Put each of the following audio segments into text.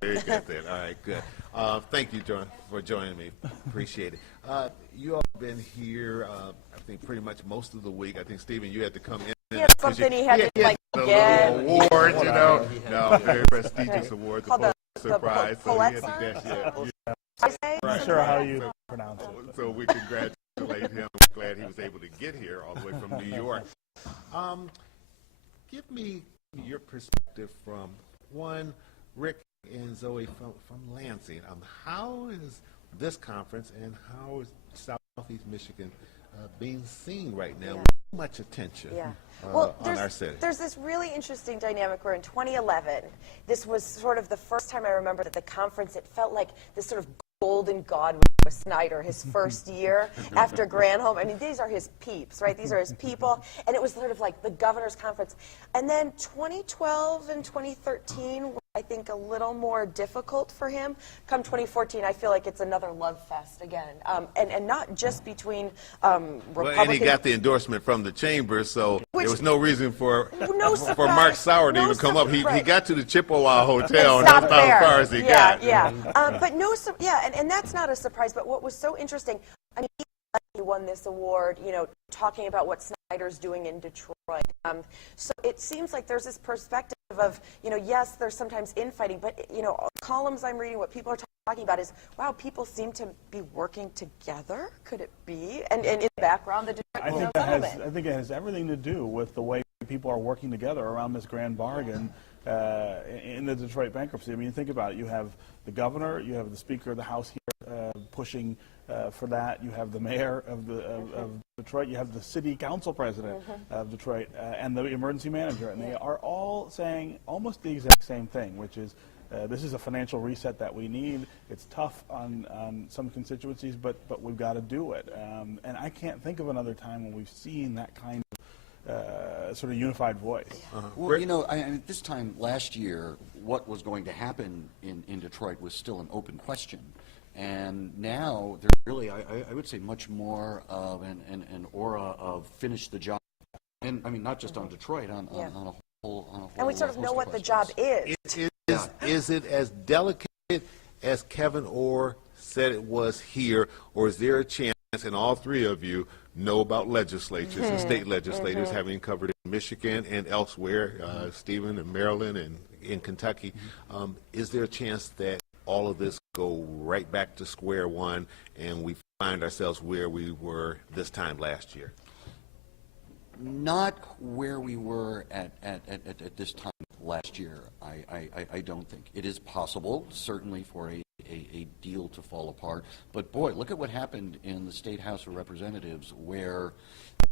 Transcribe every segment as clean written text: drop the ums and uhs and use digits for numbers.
There you got that. All right, good. Thank you, John, for joining me. Appreciate it. You all have been here, I think, pretty much most of the week. I think, Stephen, you had to come in. He had something he had to, like, a get. little award, you know. No, very prestigious award. The surprise. So he had to dash, I'm not sure how you pronounce it. So we congratulate him. Glad he was able to get here all the way from New York. Give me your perspective from one, Rick and Zoe from Lansing. How is this conference and how is Southeast Michigan being seen right now with much attention on our city? There's this really interesting dynamic where in 2011, this was sort of the first time I remember that the conference, it felt like this sort of golden god with Snyder, his first year after Granholm. I mean, these are his peeps, right? These are his people. And it was sort of like the governor's conference. And then 2012 and 2013 were, I think, a little more difficult for him. Come 2014, I feel like it's another love fest again. And not just between Republicans. Well, and he got the endorsement from the chamber, so there was no reason for Mark Sauer to even come up. He got to the Chippewa Hotel, and that's about as far as he got. But and that's not a surprise. But what was so interesting, I mean, he won this award, you know, talking about what Snyder's doing in Detroit. So it seems like there's this perspective of, you know, yes, there's sometimes infighting, but, you know, columns I'm reading, what people are talking about is, wow, people seem to be working together. Could it be? And in the background, the Detroit settlement. I think it has everything to do with the way people are working together around this grand bargain in the Detroit bankruptcy. I mean, think about it. You have the governor, you have the Speaker of the House here pushing for that. You have the mayor of Detroit. You have the city council president of Detroit and the emergency manager. And they are all saying almost the exact same thing, which is this is a financial reset that we need. It's tough on some constituencies, but we've got to do it. And I can't think of another time when we've seen that kind of sort of unified voice. Well, you know, I mean, this time last year, what was going to happen in Detroit was still an open question. And now there's really, I would say, much more of an aura of finish the job. And I mean, not just on Detroit, on a whole and we sort of know what the job is. Is it as delicate as Kevin Orr said it was here, or is there a chance, and all three of you know about legislatures and state legislators, having covered in Michigan and elsewhere, Stephen in Maryland and in Kentucky, is there a chance that all of this go right back to square one and we find ourselves where we were this time last year? Not where we were at this time last year, I don't think. It is possible, certainly, for a deal to fall apart. But boy, look at what happened in the State House of Representatives, where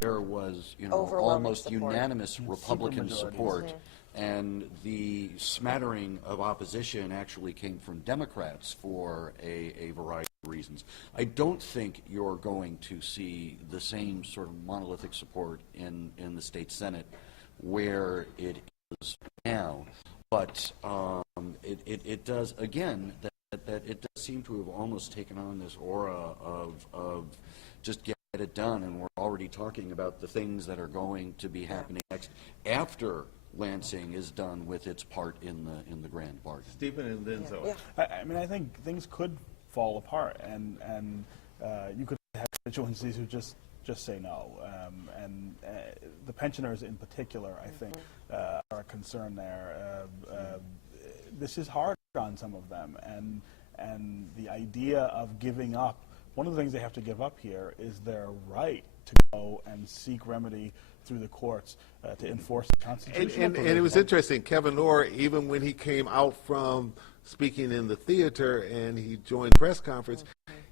there was, you know, almost unanimous Republican support, and the smattering of opposition actually came from Democrats for a variety of reasons. I don't think you're going to see the same sort of monolithic support in the state Senate where it is now, but it does, again, that it does seem to have almost taken on this aura of just get it done, and we're already talking about the things that are going to be happening next after Lansing is done with its part in the grand bargain. Stephen and then Zoe. I mean, I think things could fall apart, and you could have constituencies who just say no, and the pensioners in particular, I think, are a concern there. This is hard on some of them, and the idea of giving up, one of the things they have to give up here is their right to go and seek remedy through the courts to enforce the Constitution. And it was interesting, Kevin Orr, even when he came out from speaking in the theater and he joined the press conference,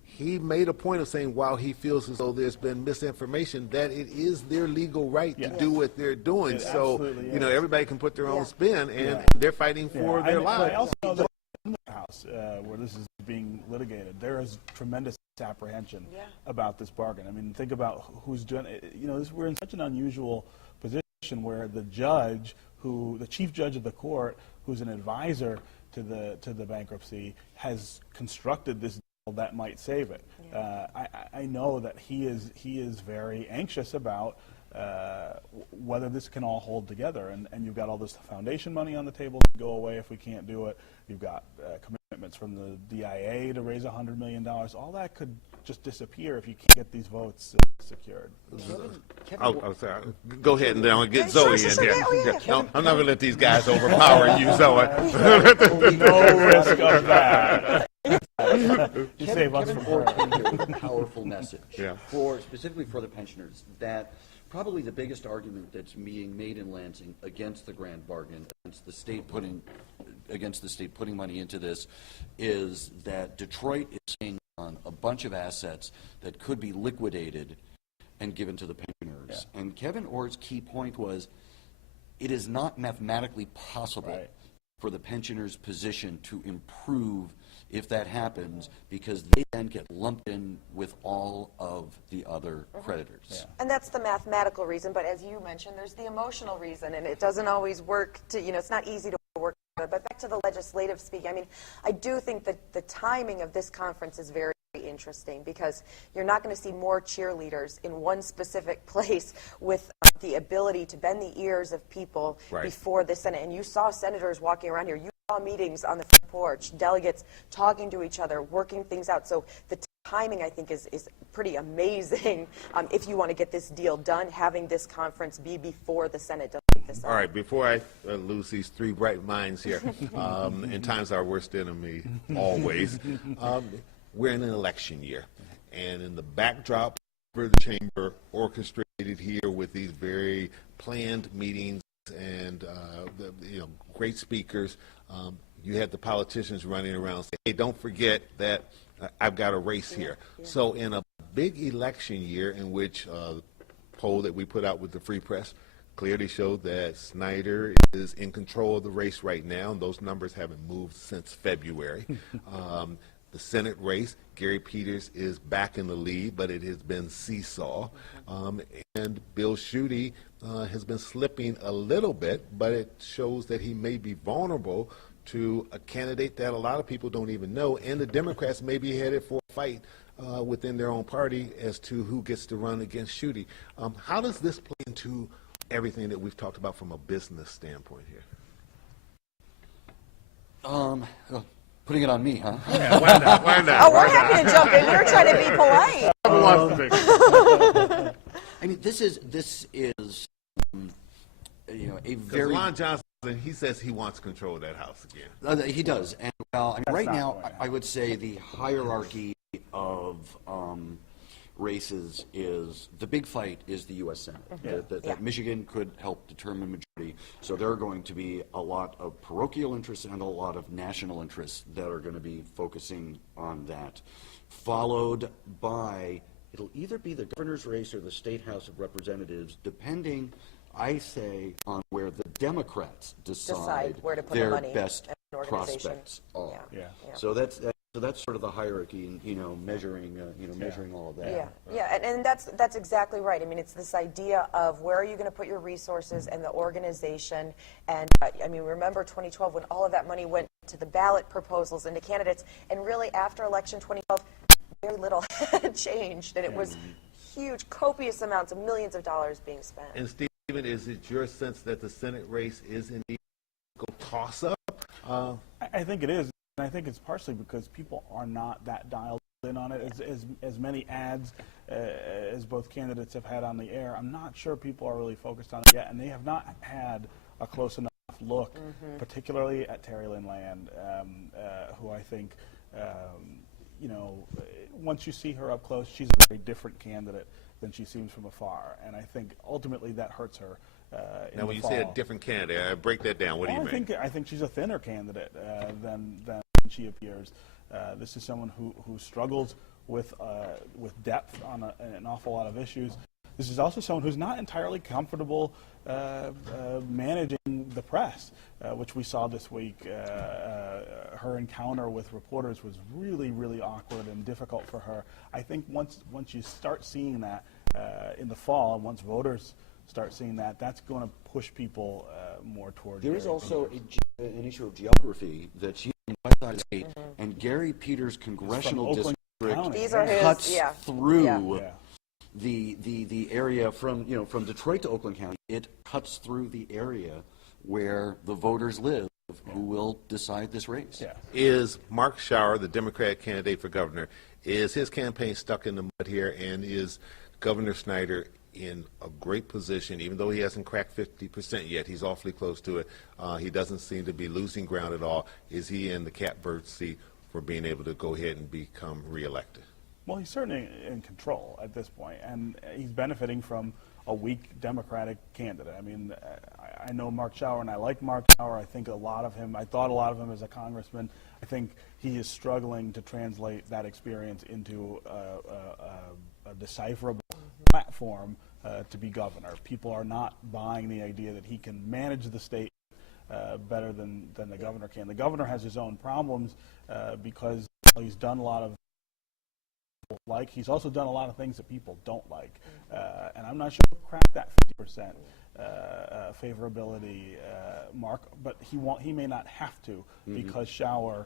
he made a point of saying, while he feels as though there's been misinformation, that it is their legal right to do what they're doing. So, you know, everybody can put their own spin, and they're fighting for their lives. I also know that in the House, where this is being litigated, there is tremendous apprehension about this bargain. I mean, think about who's doing it. You know, we're in such an unusual position where the judge, the chief judge of the court, who's an advisor to the bankruptcy, has constructed this deal that might save it. I know that he is very anxious about whether this can all hold together, and you've got all this foundation money on the table to go away if we can't do it. You've got commitments from the DIA to raise $100 million. All that could just disappear if you can't get these votes secured. I'm sorry. Go ahead, and then I'll get Zoe sure, in sure, here. yeah. No, I'm not going to let these guys overpower you, Zoe. No risk of that. You save us Kevin from Orr her. came here with a powerful message Yeah. specifically for the pensioners, that probably the biggest argument that's being made in Lansing against the grand bargain, against the state putting money into this, is that Detroit is sitting on a bunch of assets that could be liquidated and given to the pensioners. Yeah. And Kevin Orr's key point was, it is not mathematically possible Right. for the pensioners' position to improve if that happens, because they then get lumped in with all of the other creditors. Yeah. And that's the mathematical reason, but as you mentioned, there's the emotional reason, and it doesn't always work to, it's not easy to work. But back to the legislative speak, I mean, I do think that the timing of this conference is very interesting, because you're not going to see more cheerleaders in one specific place with the ability to bend the ears of people before the Senate. And you saw senators walking around here. You saw meetings on the front porch, delegates talking to each other, working things out. So the timing, I think, is pretty amazing if you want to get this deal done, having this conference be before the Senate does this. All right, before I lose these three bright minds here, and time's our worst enemy, always, we're in an election year. And in the backdrop for the chamber orchestrated here with these very planned meetings and great speakers, you had the politicians running around saying, hey, don't forget that I've got a race here. Yeah. So in a big election year in which poll that we put out with the Free Press clearly showed that Snyder is in control of the race right now, and those numbers haven't moved since February. The Senate race, Gary Peters is back in the lead, but it has been seesaw. And Bill Schuette has been slipping a little bit, but it shows that he may be vulnerable to a candidate that a lot of people don't even know, and the Democrats may be headed for a fight within their own party as to who gets to run against Schuette. How does this play into everything that we've talked about from a business standpoint here? Putting it on me, huh? Yeah, why not? Why not? Oh, we're happy to jump in. We were trying to be polite. I mean, this is a very. Lon Johnson, he says he wants control of that house again. He does, and well, I mean, right now, going to I would say the hierarchy of races is the big fight is the U.S. Senate. That Michigan could help determine majority, so there are going to be a lot of parochial interests and a lot of national interests that are going to be focusing on that, followed by it'll either be the governor's race or the state House of Representatives, depending, I say, on where the Democrats decide where to put their the money best and organization. prospects are. Yeah. So that's sort of the hierarchy, and measuring all of that. And that's exactly right. I mean, it's this idea of where are you going to put your resources and the organization. And I mean, remember 2012 when all of that money went to the ballot proposals and to candidates, and really after election 2012, very little had changed, and it was huge, copious amounts of millions of dollars being spent. And Stephen, is it your sense that the Senate race is indeed a toss-up? I think it is. And I think it's partially because people are not that dialed in on it. As many ads as both candidates have had on the air, I'm not sure people are really focused on it yet, and they have not had a close enough look, particularly at Terry Lynn Land, who I think, once you see her up close, she's a very different candidate than she seems from afar, and I think ultimately that hurts her. Now, when you say a different candidate, break that down. What do you mean? I think she's a thinner candidate than she appears. This is someone who struggles with depth on an awful lot of issues. This is also someone who's not entirely comfortable managing the press, which we saw this week. Her encounter with reporters was really, really awkward and difficult for her. I think once you start seeing that in the fall, and once voters start seeing that, that's going to push people more toward. There is also an issue of geography that she's on the west side of the state, and Gary Peters' congressional district cuts through the area from Detroit to Oakland County. It cuts through the area where the voters live of who will decide this race. Yeah. Is Mark Schauer, the Democratic candidate for governor, is his campaign stuck in the mud here, and is Governor Snyder in a great position, even though he hasn't cracked 50% yet? He's awfully close to it. He doesn't seem to be losing ground at all. Is he in the catbird seat for being able to go ahead and become reelected? Well, he's certainly in control at this point, and he's benefiting from a weak Democratic candidate. I mean, I know Mark Schauer, and I like Mark Schauer. I think a lot of him, I thought a lot of him as a congressman. I think he is struggling to translate that experience into a decipherable platform to be governor. People are not buying the idea that he can manage the state better than the governor can. The governor has his own problems because he's done a lot of he's also done a lot of things that people don't like, and I'm not sure he'll crack that 50% favorability mark, but he may not have to because Schauer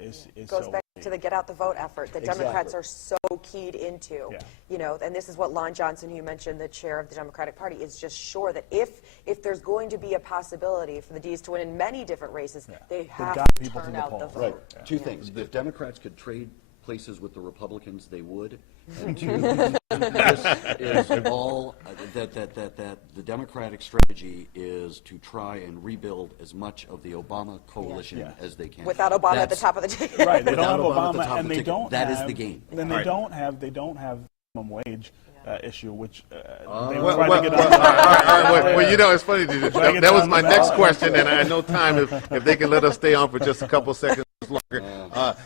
is goes so back weak. to the get out the vote effort that Democrats are so keyed into. Yeah. You know, and this is what Lon Johnson, who you mentioned, the chair of the Democratic Party, is just sure that if there's going to be a possibility for the Ds to win in many different races, they have got to people to turn the out the polls. vote. Right. Two things. If Democrats could trade places with the Republicans, they would. And two, this is all that the Democratic strategy is to try and rebuild as much of the Obama coalition Yeah. as they can. Without Obama at the That's- top of the table. Right, they don't have Without Obama at the Obama, top of and the they ticket. don't That have, is the game. And they Right. don't have minimum wage issue, which they Well, tried well, to get well, on. all right, well, you know, it's funny. Try to get That was down my the next ballot. question, and I know time, if they can let us stay on for just a couple seconds longer.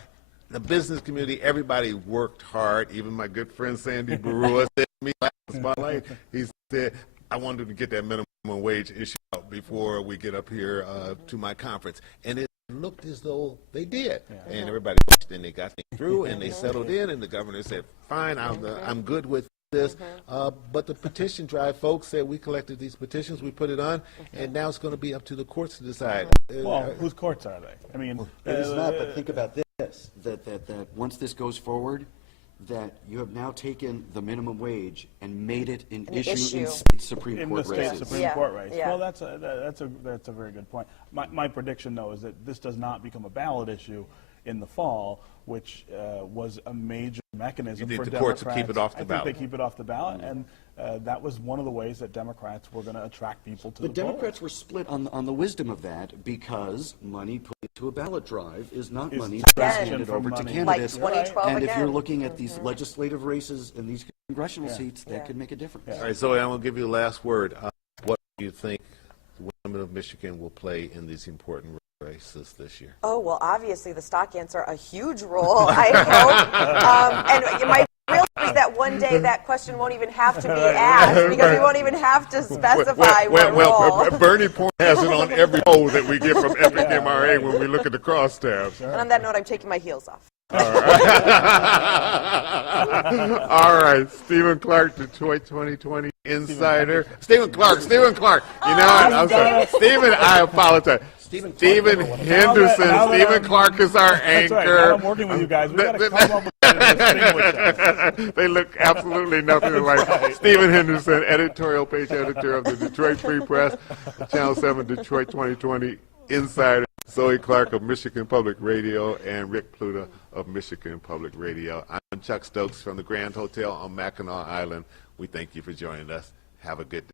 The business community, everybody worked hard. Even my good friend Sandy Barua said to me last spotlight, he said, I wanted to get that minimum wage issue out before we get up here to my conference. And it looked as though they did. And everybody watched, and they got things through, and they settled in, and the governor said, fine, I'm good with this. But the petition drive, folks said, we collected these petitions, we put it on, and now it's going to be up to the courts to decide. Well, whose courts are they? I mean, It is not, but think about this, that once this goes forward, that you have now taken the minimum wage and made it an issue in state Supreme in Court the state races. Supreme Court race. Yeah. Well, that's a very good point. My prediction, though, is that this does not become a ballot issue in the fall, which was a major mechanism You think for the courts Democrats. will keep it off the I ballot? think they keep it off the ballot, and that was one of the ways that Democrats were going to attract people to But the polls. Democrats were split on the wisdom of that because money put into a ballot drive is not Is money distraction handed from over to money. candidates. Like 2012 and if you're again. looking at these legislative races and these congressional seats, that could make a difference. All right, Zoe, I'm going to give you the last word. What do you think the women of Michigan will play in these important races this year? Oh, well, obviously the stock answer a huge role, I hope. And my real hope is that one day that question won't even have to be asked because we won't even have to specify what role. Bernie Point has it on every poll that we get from Epic MRA when we look at the crosstabs. And on that note, I'm taking my heels off. All right, Stephen Clark, Detroit 2020 Insider. Stephen Clark. You know what? I'm sorry. Stephen, I apologize. Stephen Henderson. Now that Stephen I'm- Clark is our That's right. anchor. Now I'm working with you guys. We've got to come up with a distinguished. They look absolutely nothing alike. Stephen Henderson, editorial page editor of the Detroit Free Press, Channel 7 Detroit 2020 Insider, Zoe Clark of Michigan Public Radio, and Rick Pluta of Michigan Public Radio. I'm Chuck Stokes from the Grand Hotel on Mackinac Island. We thank you for joining us. Have a good day.